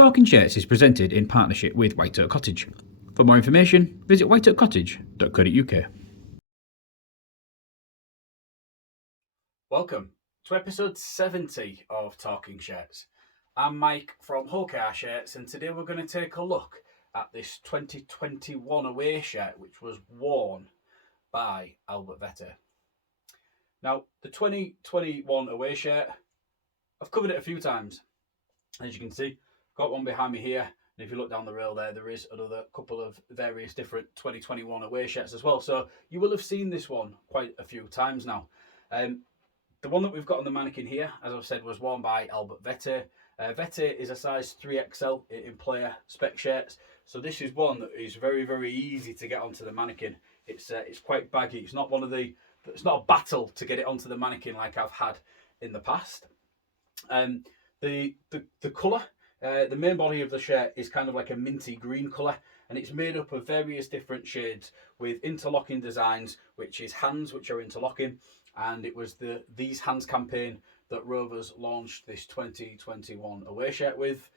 Talking Shirts is presented in partnership with White Oak Cottage. For more information, visit whiteoakcottage.co.uk. Welcome to episode 70 of Talking Shirts. I'm Mike from Hull KR Shirts, and today we're going to take a look at this 2021 away shirt which was worn by Albert Vete. Now, the 2021 away shirt, I've covered it a few times. As you can see, got one behind me here, and if you look down the rail there is another couple of various different 2021 away shirts as well. So you will have seen this one quite a few times now. The one that we've got on the mannequin here, as I've said, was worn by Albert Vete. Vete is a size 3XL in player spec shirts, so this is one that is very, very easy to get onto the mannequin. It's quite baggy. It's not a battle to get it onto the mannequin like I've had in the past. The colour, the main body of the shirt is kind of like a minty green colour, and it's made up of various different shades with interlocking designs, which is hands which are interlocking, and it was These Hands campaign that Rovers launched this 2021 away shirt with.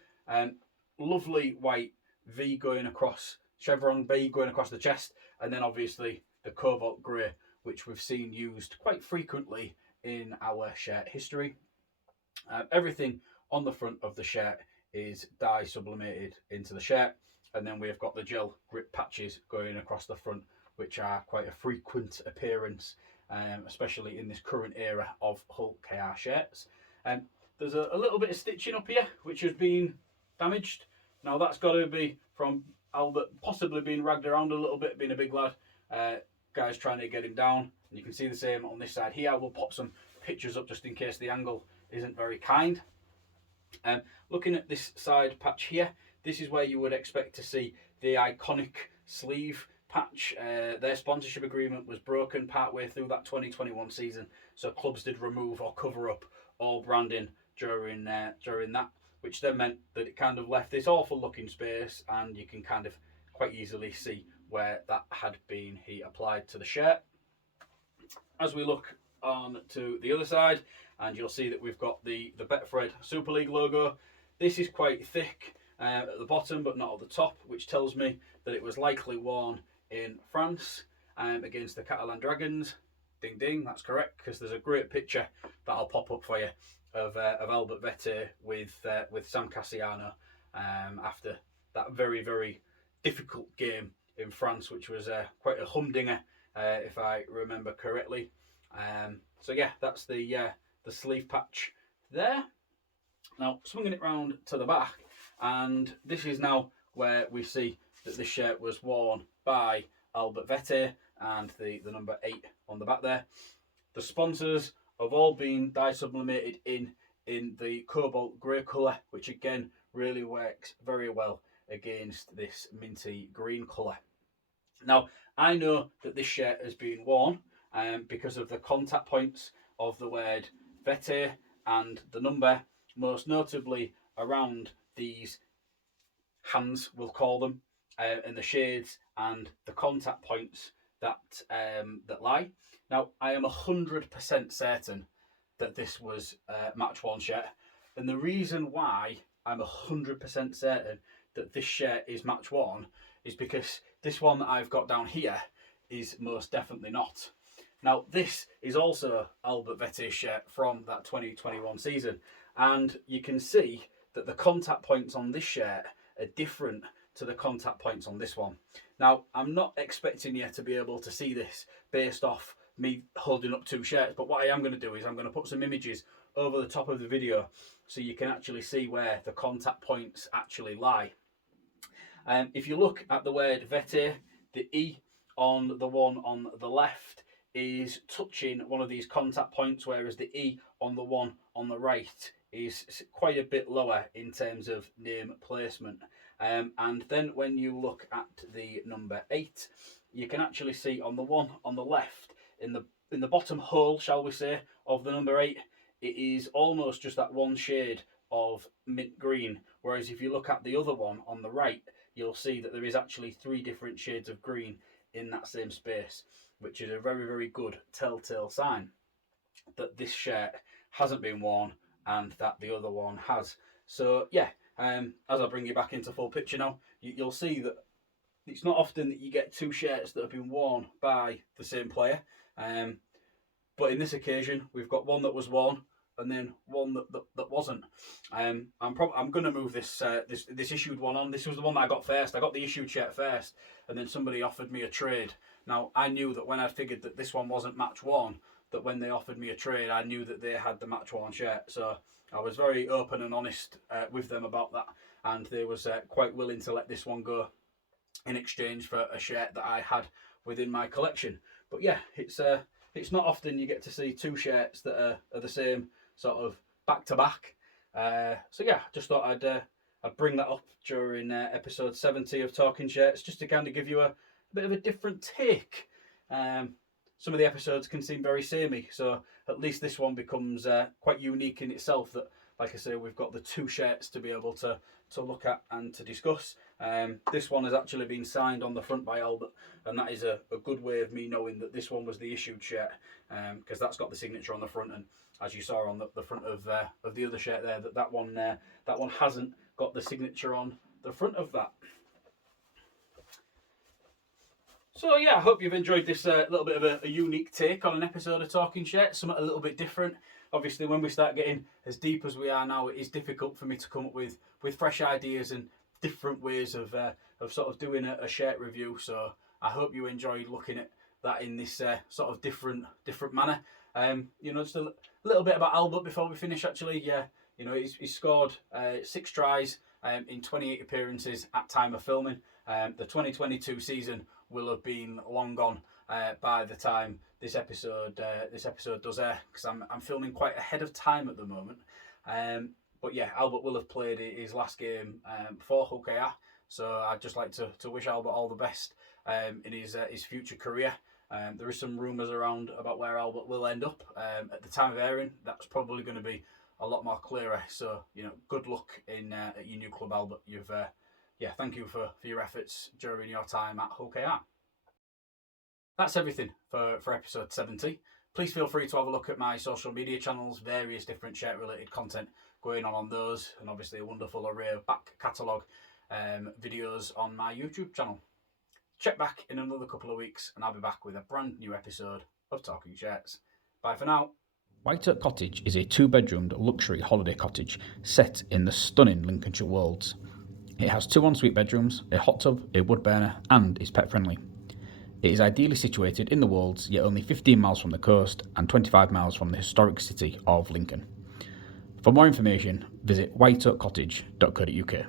Lovely white V going across, chevron V going across the chest, and then obviously the cobalt grey, which we've seen used quite frequently in our shirt history. Everything on the front of the shirt is dye sublimated into the shirt, and then we've got the gel grip patches going across the front, which are quite a frequent appearance, especially in this current era of Hull KR shirts. There's a little bit of stitching up here which has been damaged. Now that's got to be from Albert possibly being ragged around a little bit, being a big lad. Guys trying to get him down, and you can see the same on this side here. We'll pop some pictures up just in case the angle isn't very kind. Looking at this side patch here, this is where you would expect to see the iconic sleeve patch. Their sponsorship agreement was broken partway through that 2021 season, so clubs did remove or cover up all branding during that, which then meant that it kind of left this awful looking space, and you can kind of quite easily see where that had been heat applied to the shirt. As we look on to the other side, and you'll see that we've got the Betfred Super League logo. This is quite thick at the bottom but not at the top, which tells me that it was likely worn in France against the Catalans Dragons. Ding ding, that's correct, because there's a great picture that I'll pop up for you of Albert Vete with Sam Cassiano after that very, very difficult game in France, which was quite a humdinger if I remember correctly. So yeah, that's the sleeve patch there. Now swinging it round to the back, and this is now where we see that this shirt was worn by Albert Vete, and the number 8 on the back there. The sponsors have all been dye sublimated in the cobalt grey colour, which again really works very well against this minty green colour. Now I know that this shirt has been worn because of the contact points of the word Vete and the number, most notably around these hands, we'll call them, and the shades and the contact points that lie. Now I am 100% certain that this was a match worn shirt, and the reason why I'm 100% certain that this shirt is match worn is because this one that I've got down here is most definitely not. Now this is also Albert Vete's shirt from that 2021 season, and you can see that the contact points on this shirt are different to the contact points on this one. Now I'm not expecting you to be able to see this based off me holding up two shirts, but what I am going to do is I'm going to put some images over the top of the video so you can actually see where the contact points actually lie. If you look at the word Vete, the E on the one on the left is touching one of these contact points, whereas the E on the one on the right is quite a bit lower in terms of name placement. And then when you look at the number 8, you can actually see on the one on the left, in the bottom hole, shall we say, of the number 8, it is almost just that one shade of mint green, whereas if you look at the other one on the right, you'll see that there is actually 3 different shades of green in that same space, which is a very, very good telltale sign that this shirt hasn't been worn and that the other one has. So yeah, as I bring you back into full picture now, you'll see that it's not often that you get two shirts that have been worn by the same player. But in this occasion, we've got one that was worn and then one that wasn't. I'm going to move this issued one on. This was the one that I got first. I got the issued shirt first, and then somebody offered me a trade. Now, I knew that when I figured that this one wasn't match worn, that when they offered me a trade, I knew that they had the match worn shirt. So I was very open and honest with them about that, and they was quite willing to let this one go in exchange for a shirt that I had within my collection. But yeah, it's not often you get to see two shirts that are the same sort of back to back. So yeah, just thought I'd bring that up during episode 70 of Talking Shirts, just to kind of give you a bit of a different take. Some of the episodes can seem very samey, so at least this one becomes quite unique in itself, that, like I say, we've got the two shirts to be able to look at and to discuss. This one has actually been signed on the front by Albert, and that is a good way of me knowing that this one was the issued shirt, because that's got the signature on the front, and as you saw on the front of the other shirt there, that one hasn't got the signature on the front of that. So yeah, I hope you've enjoyed this little bit of a unique take on an episode of Talking Shirts, something a little bit different. Obviously, when we start getting as deep as we are now, it is difficult for me to come up with fresh ideas and different ways of sort of doing a shirt review. So I hope you enjoyed looking at that in this sort of different manner. Just a little bit about Albert before we finish. Actually, he's scored 6 tries in 28 appearances at time of filming. The 2022 season will have been long gone by the time this episode does air, because I'm filming quite ahead of time at the moment. But yeah, Albert will have played his last game for Hull KR, so I'd just like to wish Albert all the best in his future career. There is some rumours around about where Albert will end up. At the time of airing, that's probably going to be a lot more clearer. So good luck at your new club, Albert. Thank you for your efforts during your time at Hull KR. That's everything for episode 70. Please feel free to have a look at my social media channels, various different shirt related content going on those, and obviously a wonderful array of back catalogue videos on my YouTube channel. Check back in another couple of weeks and I'll be back with a brand new episode of Talking Shirts. Bye for now. White Oak Cottage is a 2-bedroomed luxury holiday cottage set in the stunning Lincolnshire Wolds. It has 2 ensuite bedrooms, a hot tub, a wood burner, and is pet friendly. It is ideally situated in the Wolds, yet only 15 miles from the coast and 25 miles from the historic city of Lincoln. For more information, visit whiteoakcottage.co.uk.